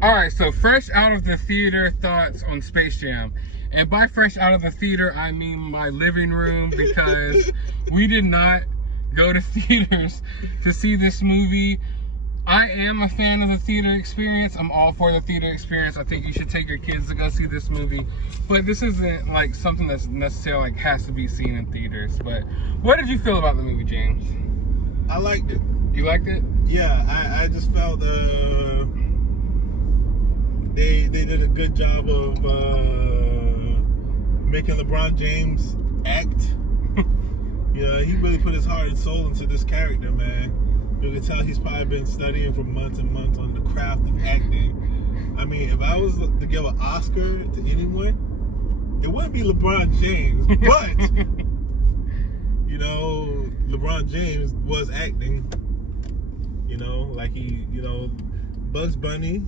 All right, so fresh out of the theater thoughts on Space Jam. And by fresh out of the theater, I mean my living room, because we did not go to theaters to see this movie. I am a fan of the theater experience. I'm all for the theater experience. I think you should take your kids to go see this movie. But this isn't like something that's necessarily like has to be seen in theaters. But what did you feel about the movie, James? I liked it. You liked it? Yeah, I just felt they did a good job of making LeBron James act. Yeah, he really put his heart and soul into this character, man. You can tell he's probably been studying for months and months on the craft of acting. I mean, if I was to give an Oscar to anyone, it wouldn't be LeBron James, but you know, LeBron James was acting. You know, like Bugs Bunny.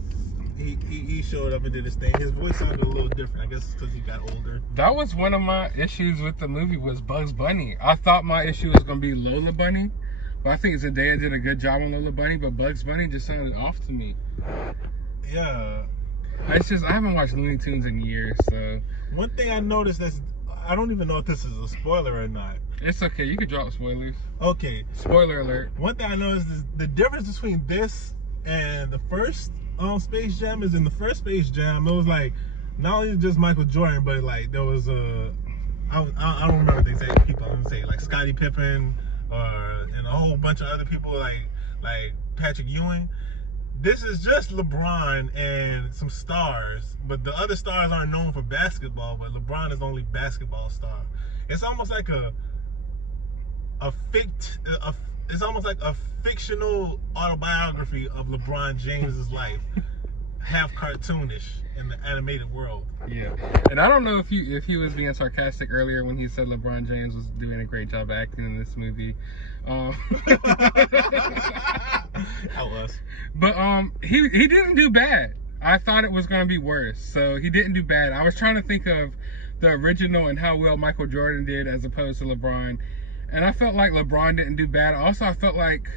He showed up and did his thing. His voice sounded a little different. I guess because he got older. That was one of my issues with the movie, was Bugs Bunny. I thought my issue was going to be Lola Bunny. But I think Zendaya did a good job on Lola Bunny. But Bugs Bunny just sounded off to me. Yeah. It's just, I haven't watched Looney Tunes in years, so. One thing I noticed that's, I don't even know if this is a spoiler or not. It's okay. You can drop spoilers. Okay. Spoiler alert. One thing I noticed is the difference between this and the first Space Jam is in the first Space Jam, it was like not only just Michael Jordan, but like there was I don't remember the exact people. I'm gonna say like Scottie Pippen and a whole bunch of other people like Patrick Ewing. This is just LeBron and some stars, but the other stars aren't known for basketball. But LeBron is the only basketball star. It's almost like it's almost like a fictional autobiography of LeBron James's life, half cartoonish in the animated world. Yeah, and I don't know if he was being sarcastic earlier when he said LeBron James was doing a great job acting in this movie. I was. But he didn't do bad. I thought it was going to be worse, so he didn't do bad. I was trying to think of the original and how well Michael Jordan did as opposed to LeBron. And I felt like LeBron didn't do bad. Also, I felt like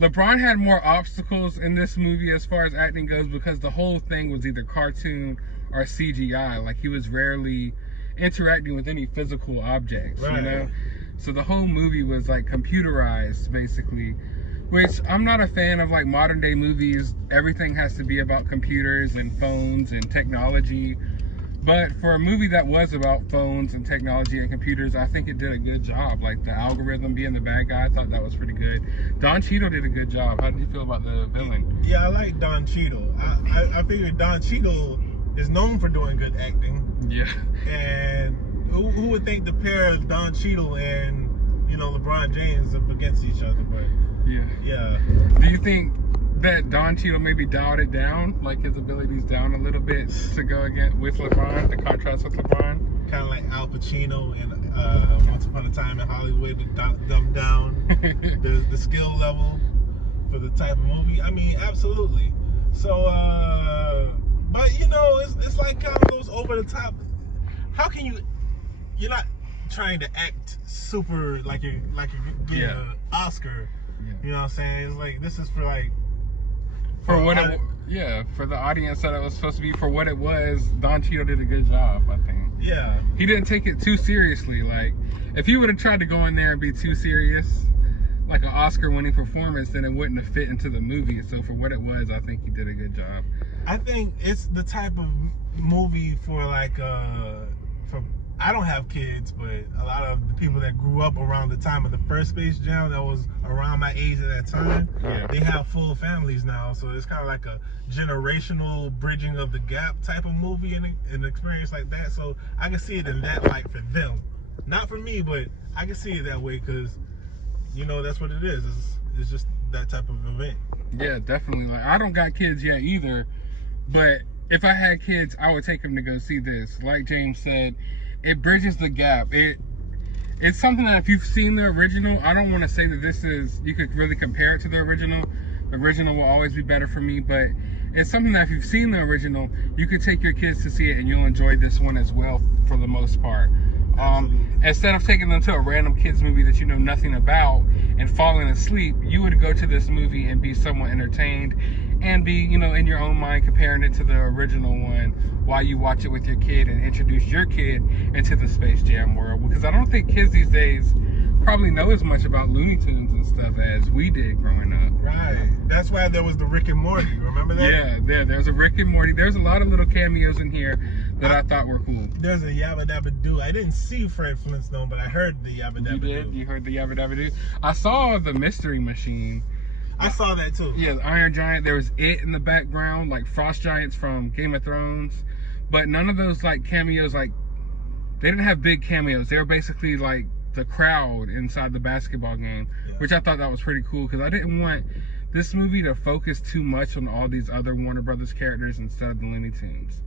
LeBron had more obstacles in this movie as far as acting goes, because the whole thing was either cartoon or CGI. Like, he was rarely interacting with any physical objects, right. You know? So the whole movie was like computerized, basically, which I'm not a fan of. Like, modern day movies, everything has to be about computers and phones and technology. But for a movie that was about phones and technology and computers, I think it did a good job. Like, the algorithm being the bad guy, I thought that was pretty good. Don Cheadle did a good job. How did you feel about the villain? Yeah, I like Don Cheadle. I figured Don Cheadle is known for doing good acting. Yeah. And who would think the pair of Don Cheadle and, LeBron James up against each other? But yeah. Do you think that Don Cheadle maybe dialed it down, like his abilities down a little bit to go again with LeBron, the contrast with LeBron? Kind of like Al Pacino in Once Upon a Time in Hollywood, to dumb down the skill level for the type of movie. I mean, absolutely. So, but it's like kind of those over the top. How can you're not trying to act super like you're getting an Oscar. Yeah. You know what I'm saying? It's like, this is for like, for the audience that it was supposed to be. For what it was, Don Cheadle did a good job, I think. Yeah. He didn't take it too seriously. Like, if he would have tried to go in there and be too serious, like an Oscar-winning performance, then it wouldn't have fit into the movie. So for what it was, I think he did a good job. I think it's the type of movie for like, I don't have kids, but a lot of the people that grew up around the time of the first Space Jam, that was around my age at that time, they have full families now. So it's kind of like a generational bridging of the gap type of movie and an experience like that. So I can see it in that light for them. Not for me, but I can see it that way because, that's what it is. It's just that type of event. Yeah, definitely. Like, I don't got kids yet either, but if I had kids, I would take them to go see this. Like James said, it bridges the gap. It's something that if you've seen the original, I don't want to say that you could really compare it to the original. The original will always be better for me, but it's something that if you've seen the original, you could take your kids to see it and you'll enjoy this one as well for the most part. Instead of taking them to a random kids movie that you know nothing about and falling asleep, you would go to this movie and be somewhat entertained and be, you know, in your own mind comparing it to the original one while you watch it with your kid and introduce your kid into the Space Jam world. Because I don't think kids these days probably know as much about Looney Tunes and stuff as we did growing up. Right. That's why there was the Rick and Morty. Remember that? Yeah, there's a Rick and Morty. There's a lot of little cameos in here that I thought were cool. There's a Yabba Dabba Doo. I didn't see Fred Flintstone, but I heard the Yabba Dabba Doo. You did? You heard the Yabba Dabba Doo? I saw the Mystery Machine. I saw that too. Yeah, the Iron Giant. There was It in the background, like Frost Giants from Game of Thrones. But none of those like cameos, like they didn't have big cameos. They were basically like the crowd inside the basketball game, which I thought that was pretty cool because I didn't want this movie to focus too much on all these other Warner Brothers characters instead of the Looney Tunes.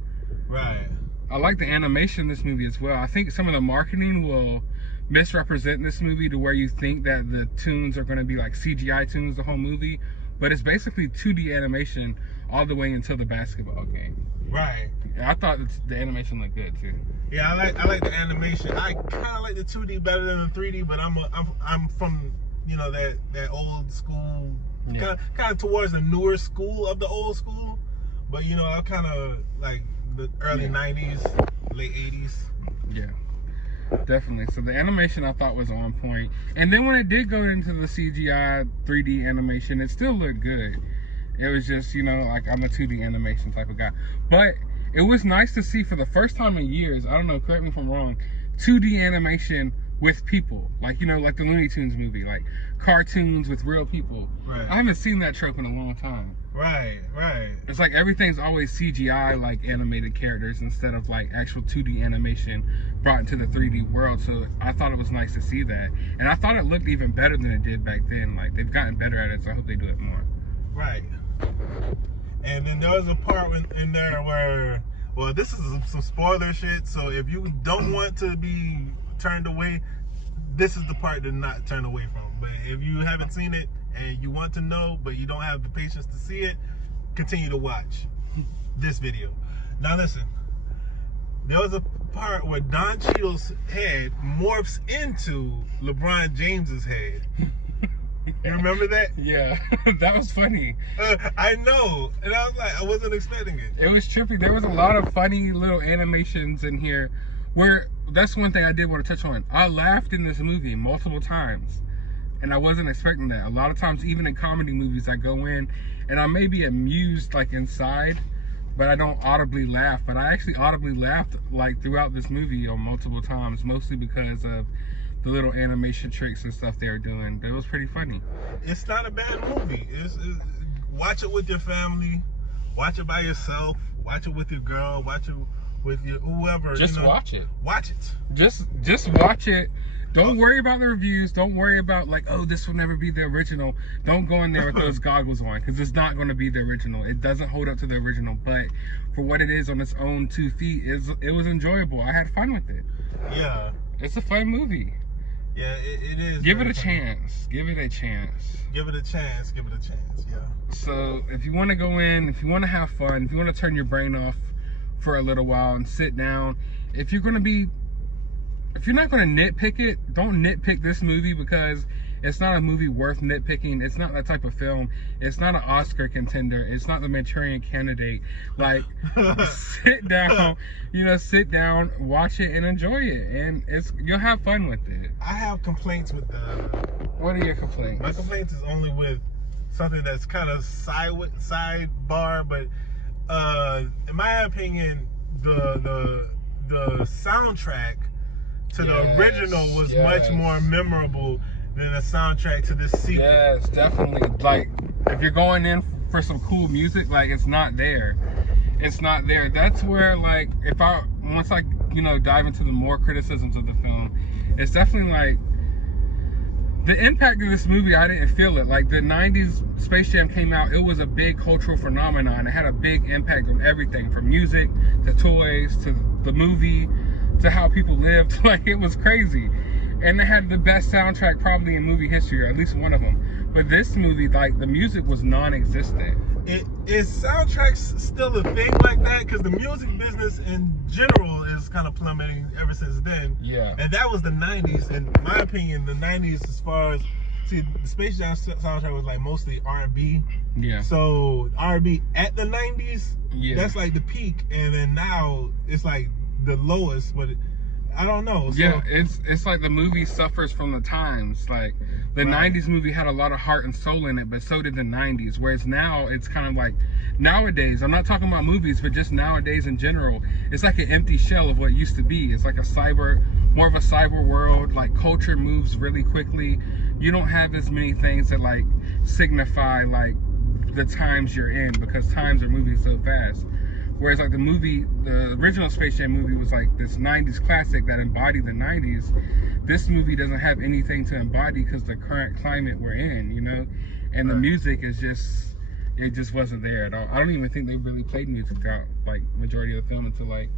Right. I like the animation in this movie as well. I think some of the marketing will misrepresent this movie to where you think that the tunes are going to be like CGI tunes the whole movie, but it's basically 2D animation all the way until the basketball game. Right. I thought the animation looked good too. Yeah, I like the animation. I kind of like the 2D better than the 3D, but I'm from, you know, that old school, kind of towards the newer school of the old school. But you know, I kind of like the early 90s, late 80s. Yeah, definitely. So the animation I thought was on point. And then when it did go into the CGI 3D animation, it still looked good. It was just, you know, like I'm a 2D animation type of guy. But it was nice to see for the first time in years, I don't know, correct me if I'm wrong, 2D animation with people. Like, you know, like the Looney Tunes movie, like cartoons with real people. Right. I haven't seen that trope in a long time. Right. It's like everything's always CGI, like animated characters instead of like actual 2D animation brought into the 3D world. So I thought it was nice to see that. And I thought it looked even better than it did back then. Like they've gotten better at it, so I hope they do it more. Right. And then there was a part in there where, well, this is some spoiler shit, so if you don't want to be turned away, this is the part to not turn away from. But if you haven't seen it and you want to know, but you don't have the patience to see it, continue to watch this video. Now listen, there was a part where Don Cheadle's head morphs into LeBron James's head. You remember that? Yeah, that was funny. I know, and I was like, I wasn't expecting it. It was trippy. There was a lot of funny little animations in here where, that's one thing I did want to touch on. I laughed in this movie multiple times, and I wasn't expecting that. A lot of times, even in comedy movies, I go in and I may be amused like inside, but I don't audibly laugh. But I actually audibly laughed like throughout this movie on multiple times, mostly because of the little animation tricks and stuff they were doing. It was pretty funny. It's not a bad movie. Watch it with your family. Watch it by yourself. Watch it with your girl. Watch it with your whoever. Just watch it. Watch it. Just watch it. Don't worry about the reviews. Don't worry about like, oh, this will never be the original. Don't go in there with those goggles on, because it's not going to be the original. It doesn't hold up to the original, but for what it is on its own 2 feet, it was enjoyable. I had fun with it. Yeah. It's a fun movie. Yeah, it is. Give it a chance. Give it a chance. Give it a chance. Give it a chance. Yeah. So if you want to go in, if you want to have fun, if you want to turn your brain off for a little while and sit down, if you're not going to nitpick it, don't nitpick this movie, because it's not a movie worth nitpicking. It's not that type of film. It's not an Oscar contender. It's not the Manchurian Candidate. Like, sit down, watch it and enjoy it, and you'll have fun with it. I have complaints with the. What are your complaints? My complaints is only with something that's kind of sidebar, but in my opinion, the soundtrack to the original was much more memorable than the soundtrack to this sequel. Yes, definitely. Like, if you're going in for some cool music, like, it's not there. It's not there. That's where, like, once I dive into the more criticisms of the film, it's definitely like the impact of this movie. I didn't feel it. Like, the 90s Space Jam came out, it was a big cultural phenomenon. It had a big impact on everything, from music to toys to the movie to how people lived. Like, it was crazy. And it had the best soundtrack probably in movie history, or at least one of them. But this movie, like, the music was non-existent. Is soundtracks still a thing like that? Because the music business in general is kind of plummeting ever since then. Yeah. And that was the 90s. In my opinion, the 90s, as far as See, the Space Jam soundtrack was like mostly R&B. Yeah. So R&B at the 90s, Yeah. that's like the peak, and then now it's like the lowest. But I don't know. So, Yeah, it's like the movie suffers from the times. Like the Right. 90s movie had a lot of heart and soul in it, but so did the 90s. Whereas now it's kind of like nowadays, I'm not talking about movies, but just nowadays in general, it's like an empty shell of what used to be. It's like more of a cyber world. Like culture moves really quickly. You don't have as many things that like signify like the times you're in, because times are moving so fast. Whereas like the original Space Jam movie was like this 90s classic that embodied the 90s. This movie doesn't have anything to embody because the current climate we're in, you know? And the music is it just wasn't there at all. I don't even think they really played music throughout like majority of the film until like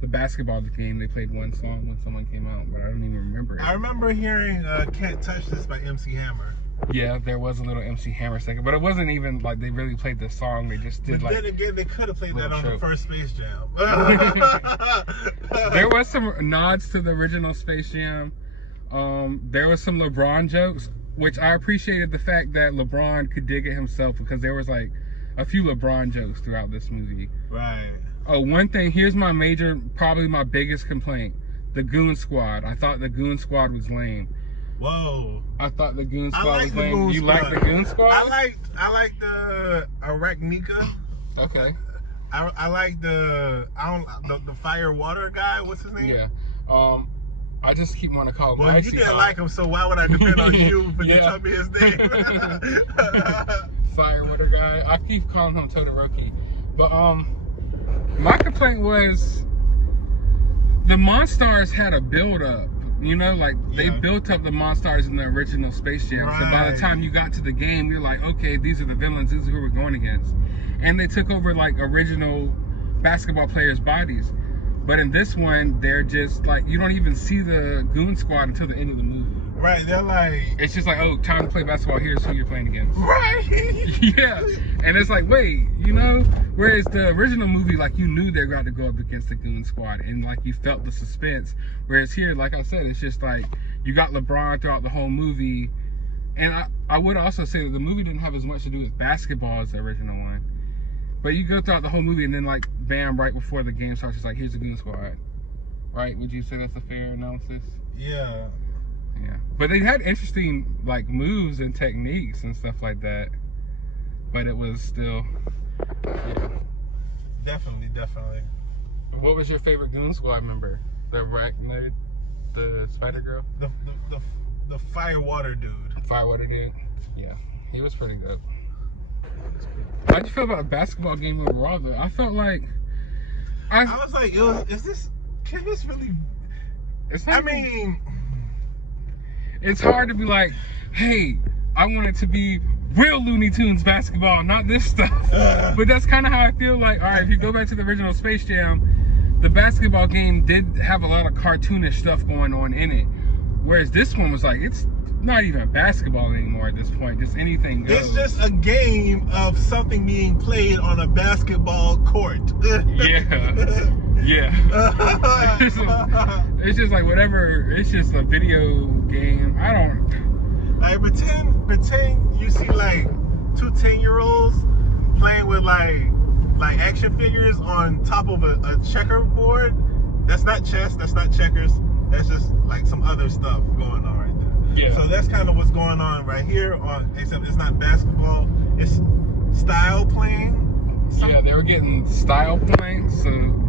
the basketball game. They played one song when someone came out, but I don't even remember it. I remember hearing "Can't Touch This" by MC Hammer. Yeah, there was a little MC Hammer second, but it wasn't even like they really played the song. They just did But like. then again, they could have played that on the first Space Jam. There was some nods to the original Space Jam. There was some LeBron jokes, which I appreciated the fact that LeBron could dig it himself, because there was like a few LeBron jokes throughout this movie. Right. Oh, one thing, here's probably my biggest complaint. The Goon Squad. I thought the Goon Squad was lame. Whoa. I thought the Goon Squad was the lame. Goon You Squad. like the Goon Squad? I like the Arachnica. Okay. I like the fire water guy. What's his name? Yeah. I just keep wanting to call him. Well, you didn't like him, so why would I depend on you for you to tell me his name? Fire water guy. I keep calling him Todoroki. But my complaint was the Monstars had a build up. You know, like they built up the Monstars in the original Space Jam. Right. So by the time you got to the game, you're like, okay, these are the villains. These are who we're going against. And they took over like original basketball players' bodies. But in this one, they're just like, you don't even see the Goon Squad until the end of the movie. Right, they're like... It's just like, oh, time to play basketball. Here's who you're playing against. Right! Yeah. And it's like, wait, you know? Whereas the original movie, like, you knew they were about to go up against the Goon Squad. And, like, you felt the suspense. Whereas here, like I said, it's just like, you got LeBron throughout the whole movie. And I would also say that the movie didn't have as much to do with basketball as the original one. But you go throughout the whole movie and then, like, bam, right before the game starts, it's like, here's the Goon Squad. Right? Would you say that's a fair analysis? Yeah. Yeah. But they had interesting, like, moves and techniques and stuff like that. But it was still, yeah. Definitely. What was your favorite Goon Squad member? The Arachnid? The Spider Girl? The fire water dude. Firewater dude? Yeah. He was pretty dope. How'd you feel about a basketball game overall, though? I felt like... I was like, yo, can this really... It's hard to be like, hey, I want it to be real Looney Tunes basketball, not this stuff. But that's kind of how I feel like, all right, if you go back to the original Space Jam, the basketball game did have a lot of cartoonish stuff going on in it. Whereas this one was like, it's not even basketball anymore at this point, just anything goes. It's just a game of something being played on a basketball court. Yeah. Yeah. It's just like whatever, it's just a video game. I don't... Like, pretend you see like 2 10-year-olds playing with like action figures on top of a checkerboard. That's not chess, that's not checkers. That's just like some other stuff going on right there. Yeah. So that's kind of what's going on right here, except it's not basketball, it's style playing. Yeah, they were getting style points, so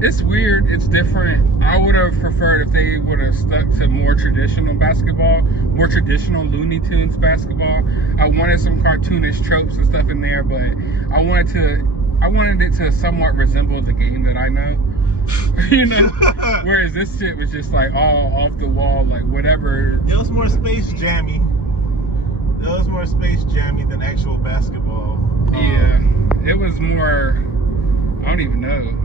it's weird, it's different. I would have preferred if they would have stuck to more traditional basketball, more traditional Looney Tunes basketball. I wanted some cartoonish tropes and stuff in there, but I wanted it to somewhat resemble the game that I know. You know? Whereas this shit was just like all off the wall, like whatever. It was more Space Jammy. It was more Space Jammy than actual basketball. Yeah. It was more, I don't even know.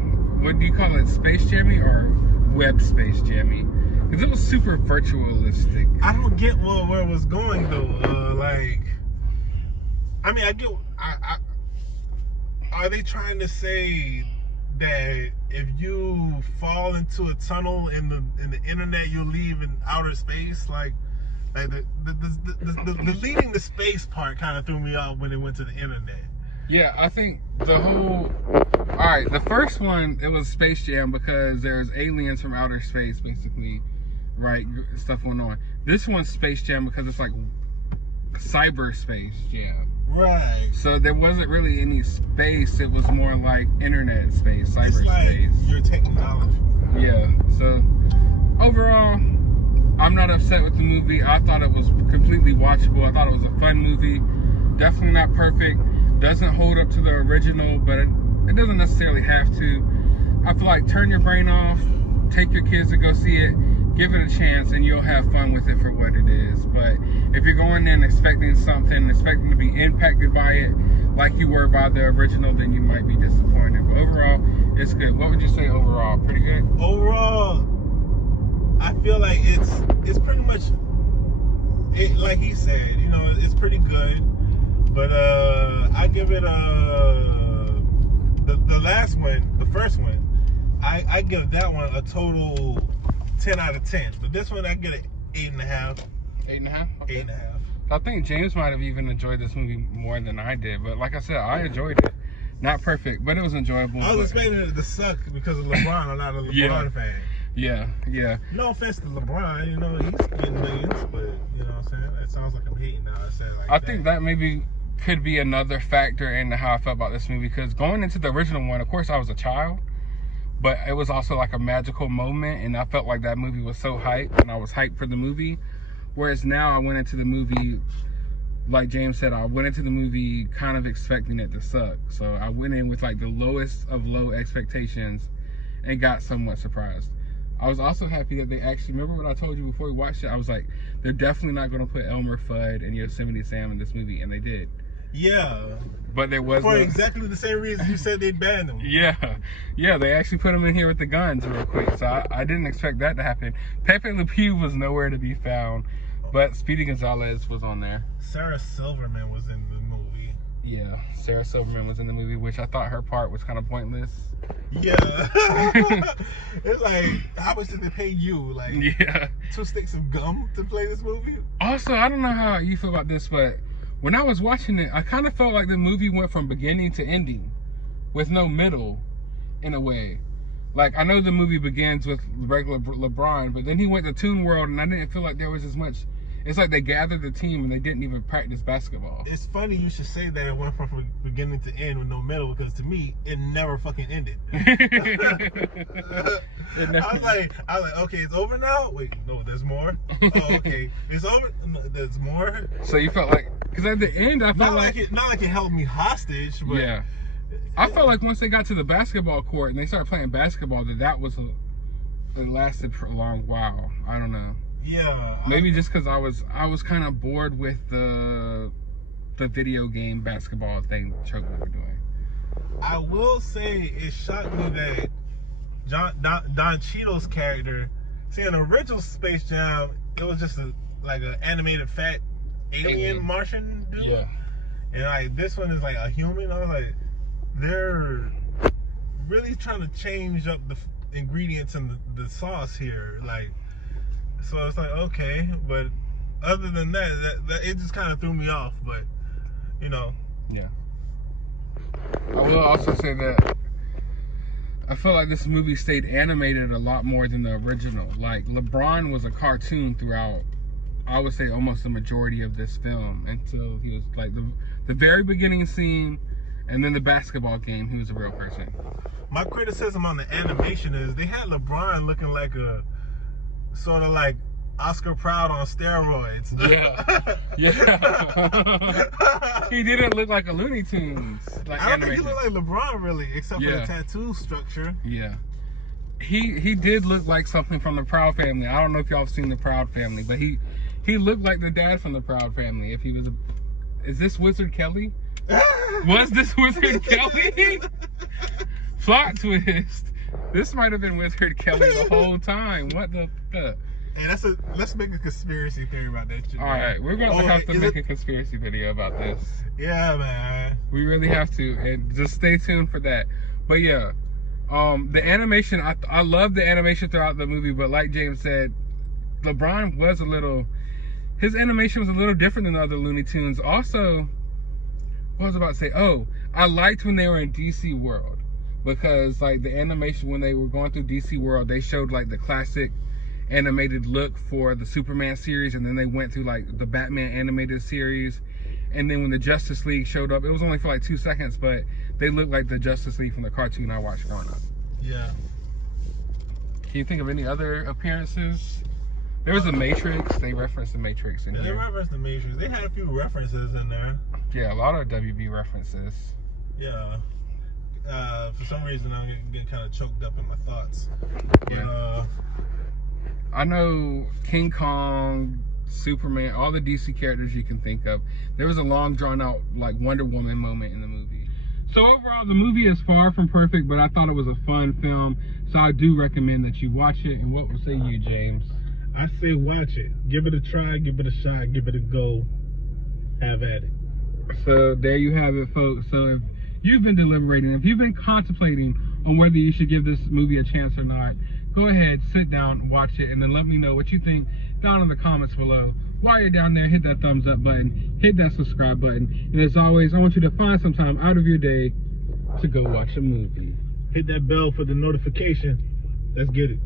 What do you call it? Space Jammy or Web Space Jammy? Because it was super virtualistic. I don't get where it was going though. Like, I mean, I get. Are they trying to say that if you fall into a tunnel in the internet, you'll leave in outer space? Like Like the leading the space part kind of threw me off when it went to the internet. Yeah, I think the whole. Alright, the first one, it was Space Jam because there's aliens from outer space, basically, right? Stuff going on. This one's Space Jam because it's like cyberspace jam. Right. So there wasn't really any space, it was more like internet space, cyberspace. It's like your technology. Yeah, so overall, I'm not upset with the movie. I thought it was completely watchable. I thought it was a fun movie. Definitely not perfect. Doesn't hold up to the original, but it doesn't necessarily have to. I feel like turn your brain off, take your kids to go see it, give it a chance, and you'll have fun with it for what it is. But if you're going in expecting something, expecting to be impacted by it like you were by the original, then you might be disappointed. But overall, it's good. What would you say overall? Pretty good? Overall, I feel like it's pretty much it, like he said, you know, it's pretty good. But I give it the last one, the first one, I give that one a total 10 out of 10. But this one I get an 8.5. 8.5? Okay. 8.5. I think James might have even enjoyed this movie more than I did. But like I said, I enjoyed it. Not perfect, but it was enjoyable. I was expecting it to suck because of LeBron. I'm not a LeBron fan. Yeah, yeah. No offense to LeBron, you know, he's getting millions, but you know what I'm saying? It sounds like I'm hating now. I said like I think that maybe could be another factor into how I felt about this movie, because going into the original one, of course I was a child, but it was also like a magical moment, and I felt like that movie was so hyped, and I was hyped for the movie. Whereas now I went into the movie, like James said, I went into the movie kind of expecting it to suck. So I went in with like the lowest of low expectations and got somewhat surprised. I was also happy that they actually, remember what I told you before we watched it? I was like, they're definitely not going to put Elmer Fudd and Yosemite Sam in this movie, and they did. Yeah. But there was for exactly the same reason you said they'd ban them. Yeah, they actually put them in here with the guns real quick. So I didn't expect that to happen. Pepe Le Pew was nowhere to be found, but Speedy Gonzalez was on there. Sarah Silverman was in the movie. Yeah, Sarah Silverman was in the movie, which I thought her part was kind of pointless. Yeah. It's like, how much did they pay you? Like, 2 sticks of gum to play this movie? Also, I don't know how you feel about this, but when I was watching it, I kind of felt like the movie went from beginning to ending with no middle, in a way. Like, I know the movie begins with regular LeBron, but then he went to Toon World, and I didn't feel like there was as much. It's like they gathered the team and they didn't even practice basketball. It's funny you should say that it went from beginning to end with no middle, because to me, it never fucking ended. I was like, okay, it's over now? Wait, no, there's more? Oh, okay. It's over? No, there's more? So you felt like, because at the end, I felt not like it held me hostage, but... Yeah. I felt like once they got to the basketball court and they started playing basketball, that was it lasted for a long while. I don't know. Yeah. Maybe just because I was kind of bored with the video game basketball thing Choke were doing. I will say it shocked me that Don Cheadle's character, see, in the original Space Jam, it was just like an animated fat alien Martian dude. Yeah. And like this one is like a human. I was like, they're really trying to change up the ingredients and the sauce here. Like, so it's like, okay, but other than that it just kind of threw me off. But you know. Yeah. I will also say that I feel like this movie stayed animated a lot more than the original. Like, LeBron was a cartoon throughout, I would say, almost the majority of this film, until he was like the very beginning scene, and then the basketball game, he was a real person. My criticism on the animation is they had LeBron looking like a sort of like Oscar Proud on steroids. Yeah. He didn't look like a Looney Tunes. Like, I don't think he looked like LeBron really, except for the Yeah. tattoo structure. Yeah. He did look like something from the Proud Family. I don't know if y'all have seen the Proud Family, but he looked like the dad from the Proud Family. If he was is this Wizard Kelly? Was this Wizard Kelly? Plot twist. This might have been Wizard Kelly the whole time. What the fuck? Hey, let's make a conspiracy theory about that shit. All right, we're gonna have to make a conspiracy video about this. Yeah, man. We really have to, and just stay tuned for that. But yeah, the animation, I love the animation throughout the movie, but like James said, LeBron was a little, his animation was a little different than other Looney Tunes. Also, what was I about to say? Oh, I liked when they were in DC World, because like the animation when they were going through DC World, they showed like the classic animated look for the Superman series, and then they went through like the Batman animated series, and then when the Justice League showed up, it was only for like 2 seconds, but they looked like the Justice League from the cartoon I watched growing up. Yeah. Can you think of any other appearances? There was the Matrix. They referenced the Matrix in They here. referenced the Matrix. They had a few references in there. Yeah, a lot of WB references. Yeah. For some reason, I'm getting kind of choked up in my thoughts. Yeah. I know King Kong, Superman, all the DC characters you can think of. There was a long, drawn-out like Wonder Woman moment in the movie. So overall, the movie is far from perfect, but I thought it was a fun film. So I do recommend that you watch it. And what would say you, James? I say watch it. Give it a try. Give it a shot. Give it a go. Have at it. So there you have it, folks. So if you've been deliberating, if you've been contemplating on whether you should give this movie a chance or not, go ahead, sit down, watch it, and then let me know what you think down in the comments below. While you're down there, hit that thumbs up button, hit that subscribe button, and as always, I want you to find some time out of your day to go watch a movie. Hit that bell for the notification. Let's get it.